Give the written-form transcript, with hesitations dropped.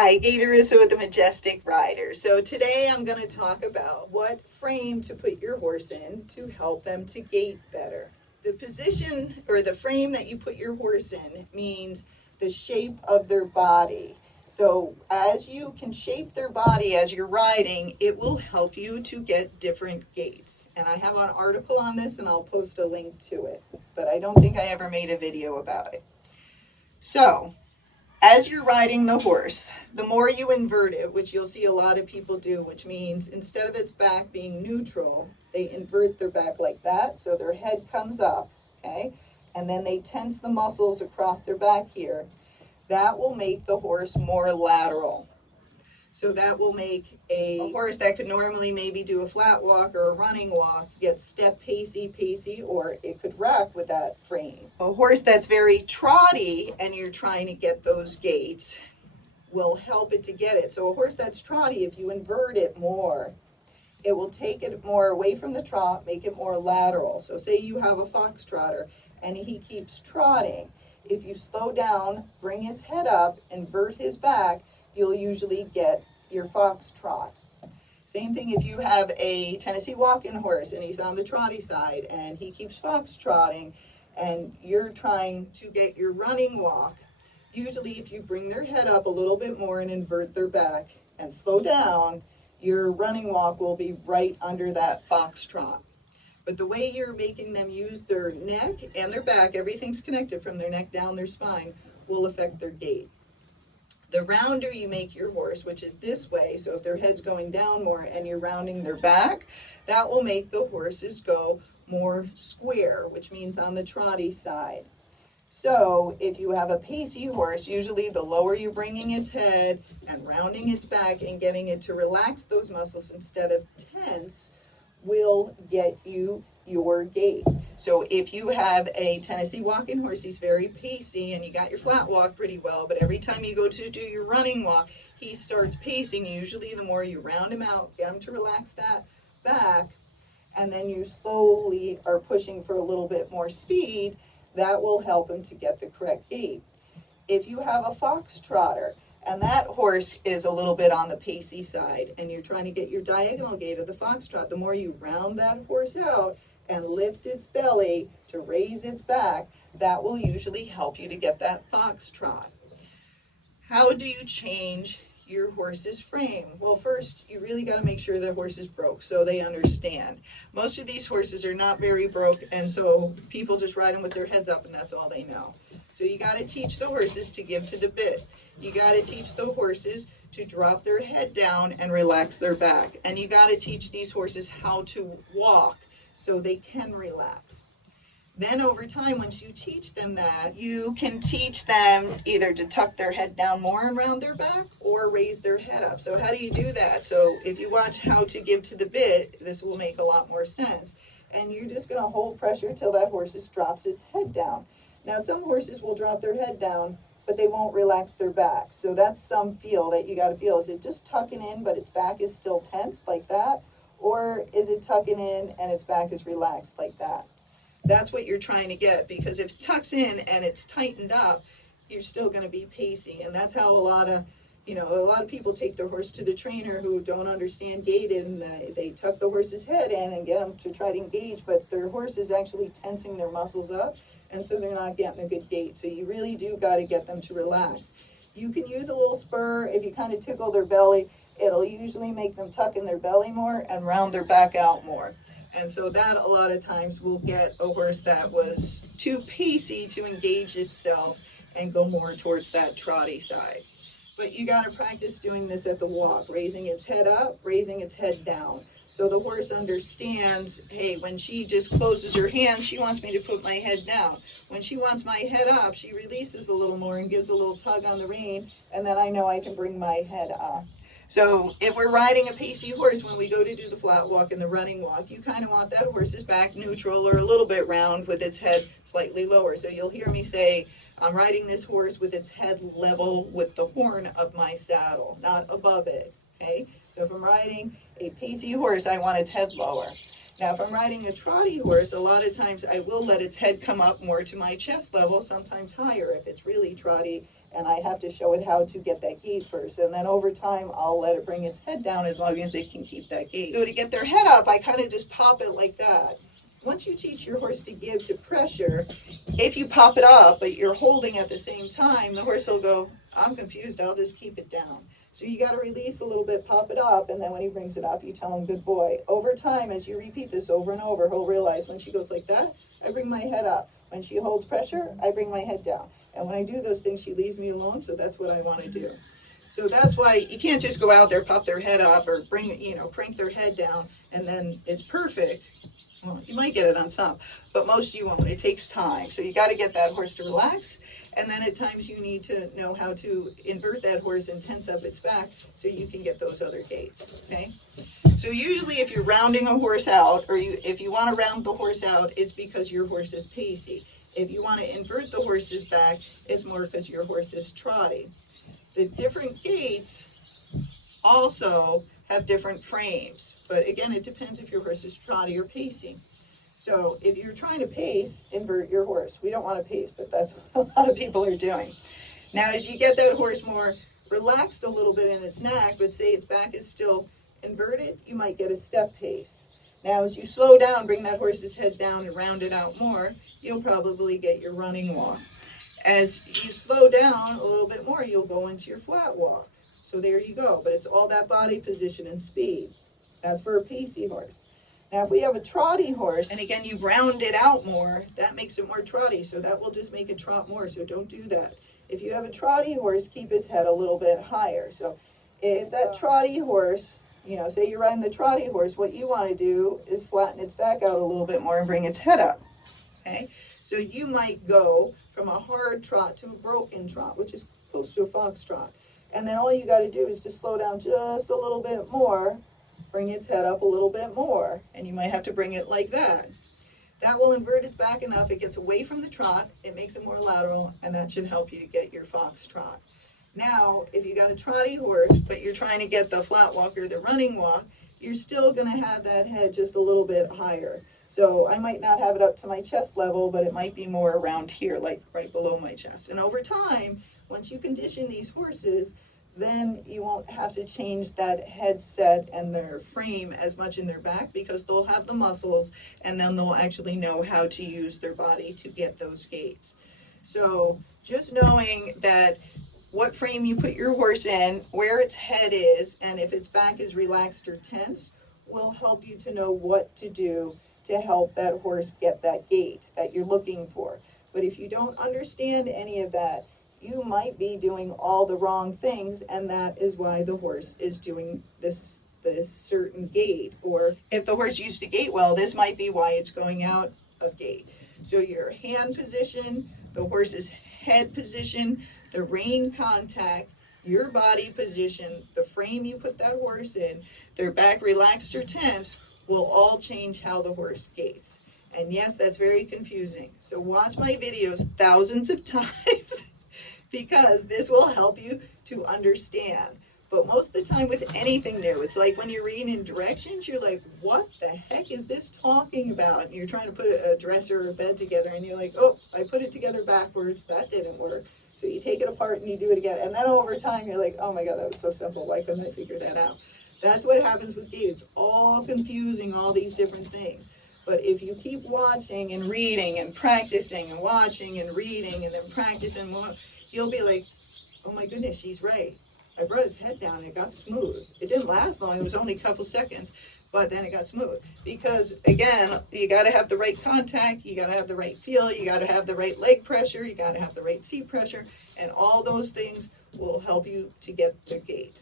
Hi, Gay DeRusso with the Majestic Rider. So today I'm going to talk about what frame to put your horse in to help them to gait better. The position or the frame that you put your horse in means the shape of their body. So as you can shape their body as you're riding, it will help you to get different gaits. And I have an article on this and I'll post a link to it, but I don't think I ever made a video about it. So as you're riding the horse, the more you invert it, which you'll see a lot of people do, which means instead of its back being neutral, they invert their back like that, so their head comes up, okay? And then they tense the muscles across their back here. That will make the horse more lateral. So that will make a horse that could normally maybe do a flat walk or a running walk get step pacey, or it could rack with that frame. A horse that's very trotty and you're trying to get those gaits will help it to get it. So a horse that's trotty, if you invert it more, it will take it more away from the trot, make it more lateral. So say you have a fox trotter and he keeps trotting. If you slow down, bring his head up, invert his back, you'll usually get your fox trot. Same thing if you have a Tennessee walking horse and he's on the trotty side and he keeps fox trotting and you're trying to get your running walk. Usually if you bring their head up a little bit more and invert their back and slow down, your running walk will be right under that fox trot. But the way you're making them use their neck and their back, everything's connected from their neck down their spine, will affect their gait. The rounder you make your horse, which is this way, so if their head's going down more and you're rounding their back, that will make the horses go more square, which means on the trotty side. So if you have a pacey horse, usually the lower you're bringing its head and rounding its back and getting it to relax those muscles instead of tense will get you your gait. So if you have a Tennessee walking horse, he's very pacey and you got your flat walk pretty well, but every time you go to do your running walk, he starts pacing. Usually the more you round him out, get him to relax that back, and then you slowly are pushing for a little bit more speed, that will help him to get the correct gait. If you have a fox trotter, and that horse is a little bit on the pacey side, and you're trying to get your diagonal gait of the foxtrot, the more you round that horse out and lift its belly to raise its back, that will usually help you to get that foxtrot. How do you change your horse's frame? Well, first, you really got to make sure the horse is broke so they understand. Most of these horses are not very broke, and so people just ride them with their heads up, and that's all they know. So you got to teach the horses to give to the bit. You got to teach the horses to drop their head down and relax their back. And you got to teach these horses how to walk so they can relax. Then over time, once you teach them that, you can teach them either to tuck their head down more and round their back or raise their head up. So how do you do that? So if you watch How to Give to the Bit, this will make a lot more sense. And you're just going to hold pressure till that horse drops its head down. Now some horses will drop their head down, but they won't relax their back. So that's some feel that you got to feel. Is it just tucking in, but its back is still tense like that? Or is it tucking in and its back is relaxed like that? That's what you're trying to get, because if it tucks in and it's tightened up, you're still going to be pacey. And that's how a lot of people take their horse to the trainer who don't understand Gaited, and they tuck the horse's head in and get them to try to engage, but their horse is actually tensing their muscles up, and so they're not getting a good gait. So you really do got to get them to relax. You can use a little spur. If you kind of tickle their belly, it'll usually make them tuck in their belly more and round their back out more. And so that a lot of times will get a horse that was too pacey to engage itself and go more towards that trotty side. But you got to practice doing this at the walk, raising its head up, raising its head down. So the horse understands, hey, when she just closes her hand, she wants me to put my head down. When she wants my head up, she releases a little more and gives a little tug on the rein, and then I know I can bring my head up. So if we're riding a pacey horse, when we go to do the flat walk and the running walk, you kind of want that horse's back neutral or a little bit round with its head slightly lower. So you'll hear me say, I'm riding this horse with its head level with the horn of my saddle, not above it, okay? So if I'm riding a pacey horse, I want its head lower. Now, if I'm riding a trotty horse, a lot of times I will let its head come up more to my chest level, sometimes higher if it's really trotty, and I have to show it how to get that gait first. And then over time, I'll let it bring its head down as long as it can keep that gait. So to get their head up, I kind of just pop it like that. Once you teach your horse to give to pressure, if you pop it up, but you're holding at the same time, the horse will go, I'm confused, I'll just keep it down. So you got to release a little bit, pop it up, and then when he brings it up, you tell him, good boy. Over time, as you repeat this over and over, he'll realize when she goes like that, I bring my head up. When she holds pressure, I bring my head down. And when I do those things, she leaves me alone, so that's what I want to do. So that's why you can't just go out there, pop their head up, or crank their head down, and then it's perfect. Well, you might get it on some, but most you won't. It takes time. So you got to get that horse to relax, and then at times you need to know how to invert that horse and tense up its back so you can get those other gaits, okay? So usually if you're rounding a horse out, or if you want to round the horse out, it's because your horse is pacey. If you want to invert the horse's back, it's more because your horse is trotty. The different gaits also have different frames, but again, it depends if your horse is trotty or pacing. So if you're trying to pace, invert your horse. We don't want to pace, but that's what a lot of people are doing. Now, as you get that horse more relaxed a little bit in its neck, but say its back is still inverted, you might get a step pace. Now, as you slow down, bring that horse's head down and round it out more, you'll probably get your running walk. As you slow down a little bit more, you'll go into your flat walk. So there you go, but it's all that body position and speed. That's for a pacey horse. Now, if we have a trotty horse, and again, you round it out more, that makes it more trotty, so that will just make it trot more, so don't do that. If you have a trotty horse, keep its head a little bit higher. So if that trotty horse, say you're riding the trotty horse, what you want to do is flatten its back out a little bit more and bring its head up, okay? So you might go from a hard trot to a broken trot, which is close to a foxtrot. And then all you got to do is to slow down just a little bit more, bring its head up a little bit more, and you might have to bring it like that. That will invert its back enough, it gets away from the trot, it makes it more lateral, and that should help you to get your foxtrot. Now, if you got a trotty horse, but you're trying to get the flat walk or the running walk, you're still going to have that head just a little bit higher. So I might not have it up to my chest level, but it might be more around here, like right below my chest. And over time, once you condition these horses, then you won't have to change that headset and their frame as much in their back because they'll have the muscles and then they'll actually know how to use their body to get those gaits. So just knowing that what frame you put your horse in, where its head is, and if its back is relaxed or tense, will help you to know what to do to help that horse get that gait that you're looking for. But if you don't understand any of that, you might be doing all the wrong things, and that is why the horse is doing this certain gait. Or if the horse used to gait well, this might be why it's going out of gait. So your hand position, the horse's head position, the rein contact, your body position, the frame you put that horse in, their back relaxed or tense, will all change how the horse gaits. And yes, that's very confusing. So watch my videos thousands of times because this will help you to understand. But most of the time with anything new, it's like when you're reading in directions, you're like, what the heck is this talking about? And you're trying to put a dresser or a bed together, and you're like, oh, I put it together backwards. That didn't work. So you take it apart and you do it again. And then over time, you're like, oh my God, that was so simple. Why couldn't I figure that out? That's what happens with Gait. It's all confusing, all these different things. But if you keep watching and reading and practicing and watching and reading and then practicing more, you'll be like, oh my goodness, she's right. I brought his head down and it got smooth. It didn't last long. It was only a couple seconds, but then it got smooth. Because, again, you got to have the right contact. You got to have the right feel. You got to have the right leg pressure. You got to have the right seat pressure. And all those things will help you to get the gait.